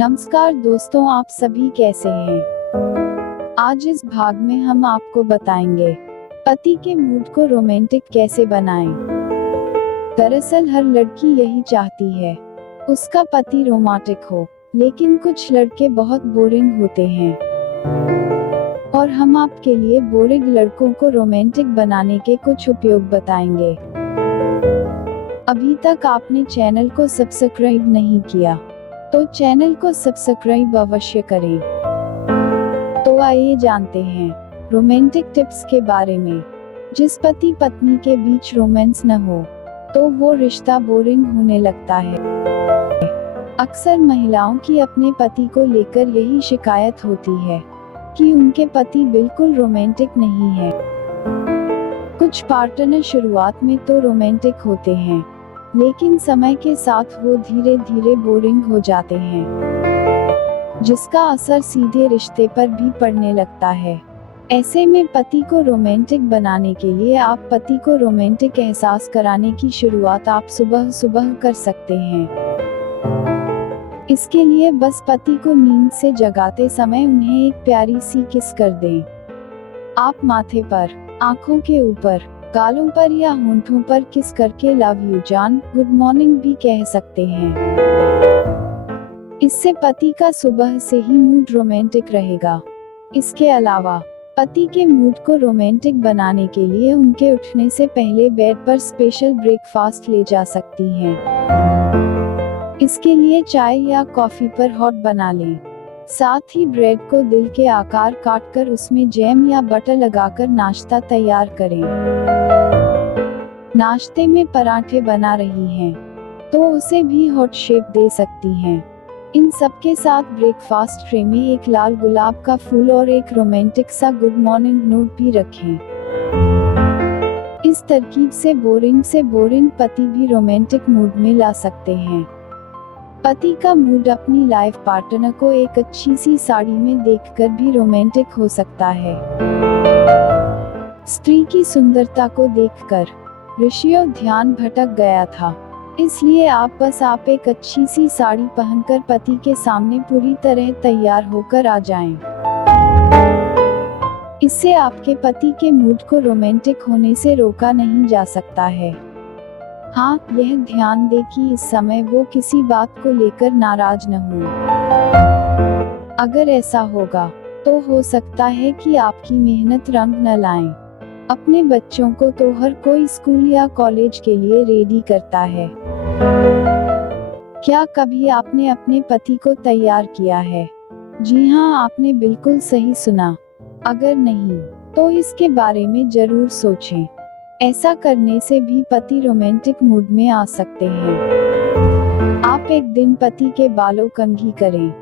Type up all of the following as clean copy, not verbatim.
नमस्कार दोस्तों, आप सभी कैसे हैं? आज इस भाग में हम आपको बताएंगे पति के मूड को रोमांटिक कैसे बनाएं। दरअसल हर लड़की यही चाहती है, उसका पति रोमांटिक हो, लेकिन कुछ लड़के बहुत बोरिंग होते हैं और हम आपके लिए बोरिंग लड़कों को रोमांटिक बनाने के कुछ उपाय बताएंगे। अभी तक आपने चैनल को सब्सक्राइब नहीं किया तो चैनल को सब्सक्राइब अवश्य करें। तो आइए जानते हैं रोमांटिक टिप्स के बारे में। जिस पति पत्नी के बीच रोमांस न हो तो वो रिश्ता बोरिंग होने लगता है। अक्सर महिलाओं की अपने पति को लेकर यही शिकायत होती है कि उनके पति बिल्कुल रोमांटिक नहीं है। कुछ पार्टनर शुरुआत में तो रोमांटिक होते हैं, लेकिन समय के साथ वो धीरे धीरे बोरिंग हो जाते हैं, जिसका असर सीधे रिश्ते पर भी पड़ने लगता है। ऐसे में पति को रोमांटिक बनाने के लिए आप पति को रोमांटिक एहसास कराने की शुरुआत आप सुबह सुबह कर सकते हैं। इसके लिए बस पति को नींद से जगाते समय उन्हें एक प्यारी सी किस कर दें। आप माथे पर, आंखों के ऊपर, गालों पर या होंठों पर किस करके लव यू जान, गुड मॉर्निंग भी कह सकते हैं। इससे पति का सुबह से ही मूड रोमांटिक रहेगा। इसके अलावा पति के मूड को रोमांटिक बनाने के लिए उनके उठने से पहले बेड पर स्पेशल ब्रेकफास्ट ले जा सकती हैं। इसके लिए चाय या कॉफी पर हॉट बना लें। साथ ही ब्रेड को दिल के आकार काटकर उसमें जैम या बटर लगाकर नाश्ता तैयार करें। नाश्ते में पराठे बना रही हैं तो उसे भी हॉट शेप दे सकती हैं। इन सब के साथ ब्रेकफास्ट ट्रे में एक लाल गुलाब का फूल और एक रोमांटिक सा गुड मॉर्निंग नोट भी रखें। इस तरकीब से बोरिंग पति भी रोमांटिक मूड में ला सकते हैं। पति का मूड अपनी लाइफ पार्टनर को एक अच्छी सी साड़ी में देखकर भी रोमांटिक हो सकता है। स्त्री की सुंदरता को देखकर ऋषियों ध्यान भटक गया था, इसलिए आप एक अच्छी सी साड़ी पहनकर पति के सामने पूरी तरह तैयार होकर आ जाएं। इससे आपके पति के मूड को रोमांटिक होने से रोका नहीं जा सकता है। हाँ, यह ध्यान दें कि इस समय वो किसी बात को लेकर नाराज न हो। अगर ऐसा होगा तो हो सकता है कि आपकी मेहनत रंग न लाए। अपने बच्चों को तो हर कोई स्कूल या कॉलेज के लिए रेडी करता है। क्या कभी आपने अपने पति को तैयार किया है? जी हाँ, आपने बिल्कुल सही सुना। अगर नहीं तो इसके बारे में जरूर सोचें। ऐसा करने से भी पति रोमांटिक मूड में आ सकते हैं। आप एक दिन पति के बालों कंघी करें,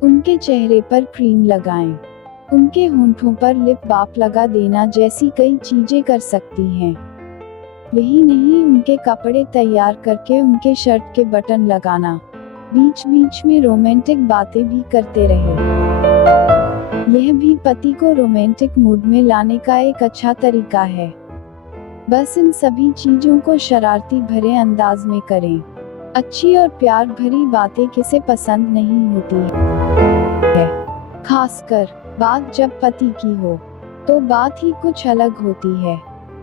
उनके चेहरे पर क्रीम लगाएं, उनके होंठों पर लिप बाम लगा देना जैसी कई चीजें कर सकती हैं। यही नहीं, उनके कपड़े तैयार करके उनके शर्ट के बटन लगाना, बीच बीच में रोमांटिक बातें भी करते रहे। यह भी पति को रोमांटिक मूड में लाने का एक अच्छा तरीका है। बस इन सभी चीजों को शरारती भरे अंदाज में करें। अच्छी और प्यार भरी बातें किसे पसंद नहीं होती है। खासकर बात जब पति की हो तो बात ही कुछ अलग होती है।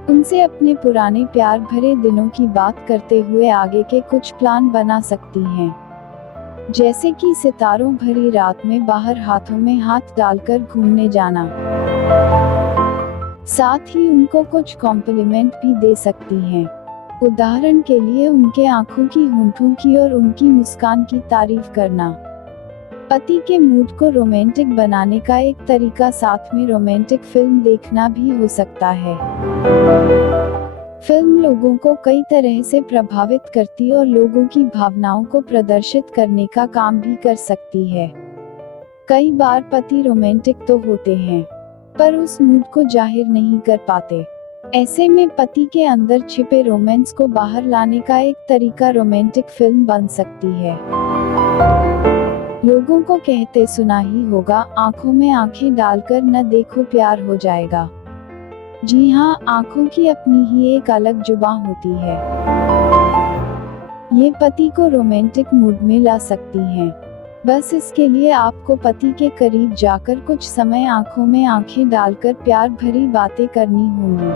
उनसे अपने पुराने प्यार भरे दिनों की बात करते हुए आगे के कुछ प्लान बना सकती हैं, जैसे कि सितारों भरी रात में बाहर हाथों में हाथ डालकर घूमने जाना। साथ ही उनको कुछ कॉम्प्लीमेंट भी दे सकती हैं। उदाहरण के लिए उनके आंखों की, होंठों की और उनकी मुस्कान की तारीफ करना। पति के मूड को रोमांटिक बनाने का एक तरीका साथ में रोमांटिक फिल्म देखना भी हो सकता है। फिल्म लोगों को कई तरह से प्रभावित करती और लोगों की भावनाओं को प्रदर्शित करने का काम भी कर सकती है। कई बार पति रोमांटिक तो होते हैं पर उस मूड को जाहिर नहीं कर पाते। ऐसे में पति के अंदर छिपे रोमांस को बाहर लाने का एक तरीका रोमांटिक फिल्म बन सकती है। लोगों को कहते सुना ही होगा, आंखों में आंखें डालकर न देखो प्यार हो जाएगा। जी हाँ, आंखों की अपनी ही एक अलग जुबान होती है। ये पति को रोमांटिक मूड में ला सकती हैं। बस इसके लिए आपको पति के करीब जाकर कुछ समय आंखों में आंखें डालकर प्यार भरी बातें करनी होंगी।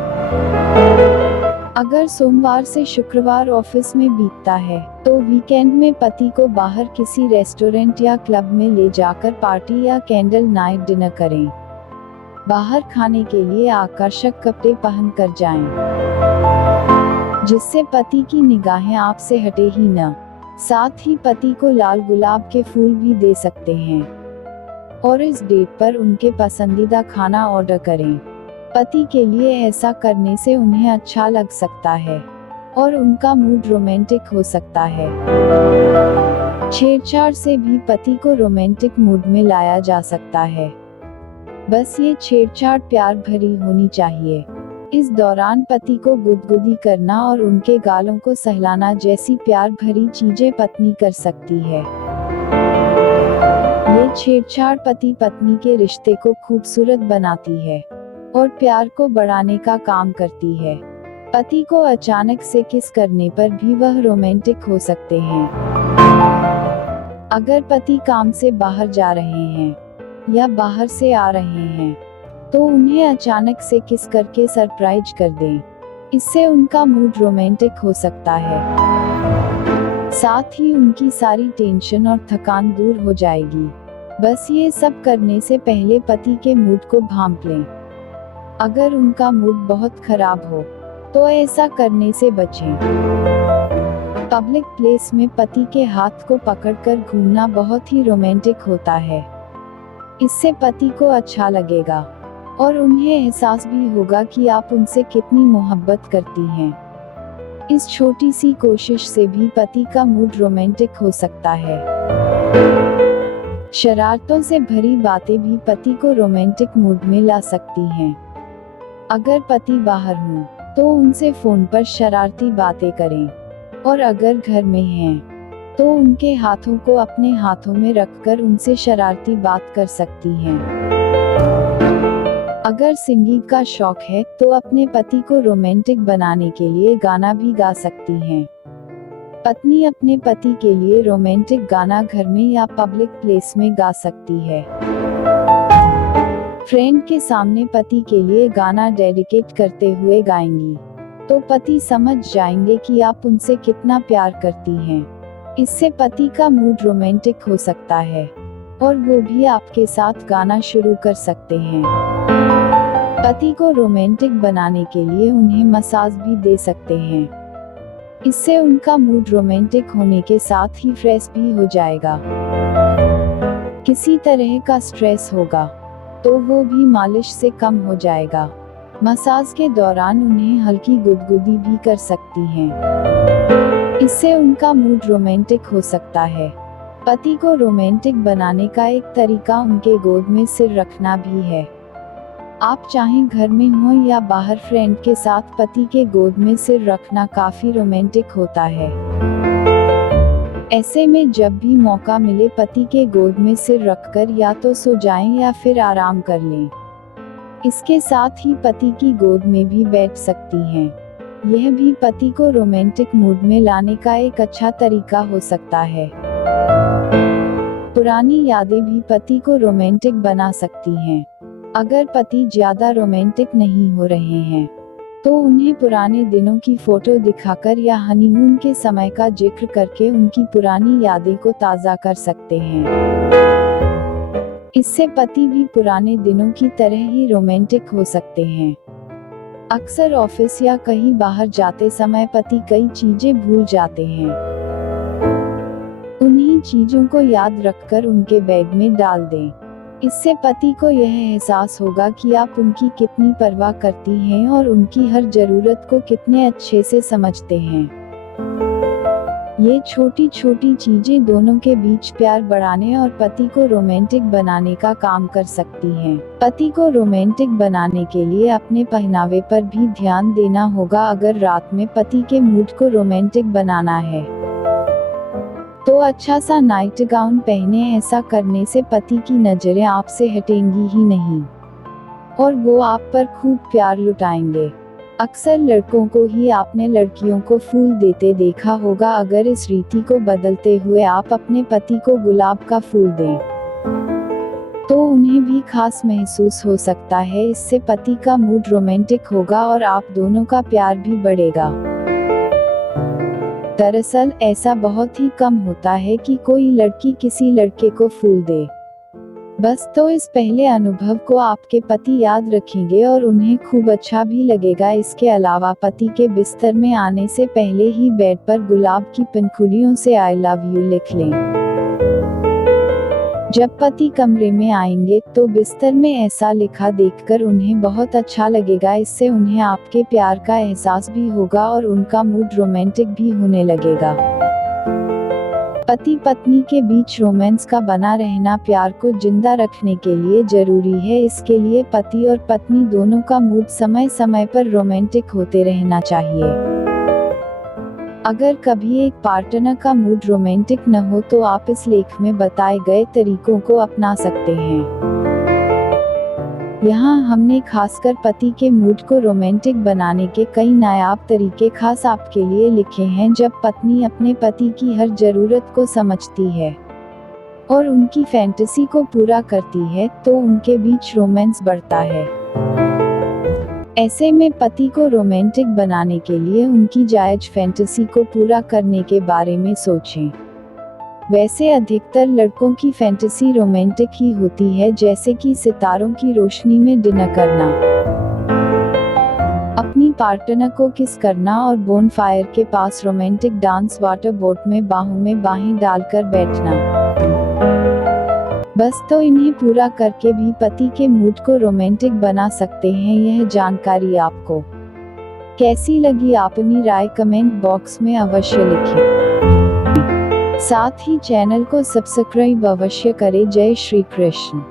अगर सोमवार से शुक्रवार ऑफिस में बीतता है, तो वीकेंड में पति को बाहर किसी रेस्टोरेंट या क्लब में ले जाकर पार्टी या कैंडल नाइट डिनर करें। बाहर खाने के लिए आकर्षक कपड़े पहन कर जाएं, जिससे पति की निगाहें आपसे हटे ही न। साथ ही पति को लाल गुलाब के फूल भी दे सकते हैं और इस डेट पर उनके पसंदीदा खाना ऑर्डर करें। पति के लिए ऐसा करने से उन्हें अच्छा लग सकता है और उनका मूड रोमांटिक हो सकता है। छेड़छाड़ से भी पति को रोमांटिक मूड में लाया जा सकता है। बस ये छेड़छाड़ प्यार भरी होनी चाहिए। इस दौरान पति को गुदगुदी करना और उनके गालों को सहलाना जैसी प्यार भरी चीजें पत्नी कर सकती है। ये छेड़छाड़ पति पत्नी के रिश्ते को खूबसूरत बनाती है और प्यार को बढ़ाने का काम करती है। पति को अचानक से किस करने पर भी वह रोमांटिक हो सकते हैं। अगर पति काम से बाहर जा रहे हैं या बाहर से आ रहे हैं, तो उन्हें अचानक से किस करके सरप्राइज कर दें। इससे उनका मूड रोमांटिक हो सकता है। साथ ही उनकी सारी टेंशन और थकान दूर हो जाएगी। बस ये सब करने से पहले पति के मूड को भांप लें। अगर उनका मूड बहुत खराब हो, तो ऐसा करने से बचें। पब्लिक प्लेस में पति के हाथ को पकड़कर घूमना बहुत ही रोमांटिक होता है। इससे पति को अच्छा लगेगा और उन्हें एहसास भी होगा कि आप उनसे कितनी मोहब्बत करती हैं। इस छोटी सी कोशिश से भी पति का मूड रोमांटिक हो सकता है। शरारतों से भरी बातें भी पति को रोमांटिक मूड में ला सकती हैं। अगर पति बाहर हों, तो उनसे फोन पर शरारती बातें करें और अगर घर में हैं, तो उनके हाथों को अपने हाथों में रखकर उनसे शरारती बात कर सकती हैं। अगर संगीत का शौक है, तो अपने पति को रोमांटिक बनाने के लिए गाना भी गा सकती हैं। पत्नी अपने पति के लिए रोमांटिक गाना घर में या पब्लिक प्लेस में गा सकती है। फ्रेंड के सामने पति के लिए गाना डेडिकेट करते हुए गाएंगी, तो पति समझ जाएंगे कि आप उनसे कितना प्यार करती हैं। इससे पति का मूड रोमांटिक हो सकता है और वो भी आपके साथ गाना शुरू कर सकते हैं। पति को रोमांटिक बनाने के लिए उन्हें मसाज भी दे सकते हैं। इससे उनका मूड रोमांटिक होने के साथ ही फ्रेश भी हो जाएगा। किसी तरह का स्ट्रेस होगा, तो वो भी मालिश से कम हो जाएगा। मसाज के दौरान उन्हें हल्की गुदगुदी भी कर सकती हैं। इससे उनका मूड रोमांटिक हो सकता है। पति को रोमांटिक बनाने का एक तरीका उनके गोद में सिर रखना भी है। आप चाहें घर में हो या बाहर, फ्रेंड के साथ पति के गोद में सिर रखना काफी रोमांटिक होता है। ऐसे में जब भी मौका मिले पति के गोद में सिर रखकर या तो सो जाएं या फिर आराम कर लें। इसके साथ ही पति की गोद में भी बैठ सकती हैं। यह भी पति को रोमांटिक मूड में लाने का एक अच्छा तरीका हो सकता है। पुरानी यादें भी पति को रोमांटिक बना सकती हैं। अगर पति ज्यादा रोमांटिक नहीं हो रहे हैं, तो उन्हें पुराने दिनों की फोटो दिखाकर या हनीमून के समय का जिक्र करके उनकी पुरानी यादें को ताज़ा कर सकते हैं। इससे पति भी पुराने दिनों की तरह ही रोमांटिक हो सकते हैं। अक्सर ऑफिस या कहीं बाहर जाते समय पति कई चीजें भूल जाते हैं। उन्हीं चीजों को याद रखकर उनके बैग में डाल दें। इससे पति को यह एहसास होगा कि आप उनकी कितनी परवाह करती हैं और उनकी हर जरूरत को कितने अच्छे से समझते हैं। ये छोटी छोटी चीजें दोनों के बीच प्यार बढ़ाने और पति को रोमांटिक बनाने का काम कर सकती हैं। पति को रोमांटिक बनाने के लिए अपने पहनावे पर भी ध्यान देना होगा। अगर रात में पति के मूड को रोमांटिक बनाना है, तो अच्छा सा नाइट गाउन पहने। ऐसा करने से पति की नजरें आपसे हटेंगी ही नहीं और वो आप पर खूब प्यार लुटाएंगे। अक्सर लड़कों को ही आपने लड़कियों को फूल देते देखा होगा। अगर इस रीति को बदलते हुए आप अपने पति को गुलाब का फूल दें तो उन्हें भी खास महसूस हो सकता है। इससे पति का मूड रोमांटिक होगा और आप दोनों का प्यार भी बढ़ेगा। दरअसल ऐसा बहुत ही कम होता है कि कोई लड़की किसी लड़के को फूल दे। बस तो इस पहले अनुभव को आपके पति याद रखेंगे और उन्हें खूब अच्छा भी लगेगा। इसके अलावा पति के बिस्तर में आने से पहले ही बेड पर गुलाब की पंखुड़ियों से आई लव यू लिख लें। जब पति कमरे में आएंगे तो बिस्तर में ऐसा लिखा देखकर उन्हें बहुत अच्छा लगेगा। इससे उन्हें आपके प्यार का एहसास भी होगा और उनका मूड रोमांटिक भी होने लगेगा। पति पत्नी के बीच रोमांस का बना रहना प्यार को जिंदा रखने के लिए जरूरी है। इसके लिए पति और पत्नी दोनों का मूड समय समय पर रोमांटिक होते रहना चाहिए। अगर कभी एक पार्टनर का मूड रोमांटिक न हो तो आप इस लेख में बताए गए तरीकों को अपना सकते हैं। यहाँ हमने खासकर पति के मूड को रोमांटिक बनाने के कई नायाब तरीके खास आपके लिए लिखे हैं। जब पत्नी अपने पति की हर जरूरत को समझती है और उनकी फैंटेसी को पूरा करती है तो उनके बीच रोमांस बढ़ता है। ऐसे में पति को रोमांटिक बनाने के लिए उनकी जायज फैंटेसी को पूरा करने के बारे में सोचें। वैसे अधिकतर लड़कों की फैंटेसी रोमांटिक ही होती है, जैसे कि सितारों की रोशनी में डिनर करना, अपनी पार्टनर को किस करना और बोनफायर के पास रोमांटिक डांस, वाटर बोट में बाहें डालकर बैठना। बस तो इन्हें पूरा करके भी पति के मूड को रोमांटिक बना सकते हैं। यह जानकारी आपको कैसी लगी अपनी राय कमेंट बॉक्स में अवश्य लिखें। साथ ही चैनल को सब्सक्राइब अवश्य करें। जय श्री कृष्ण।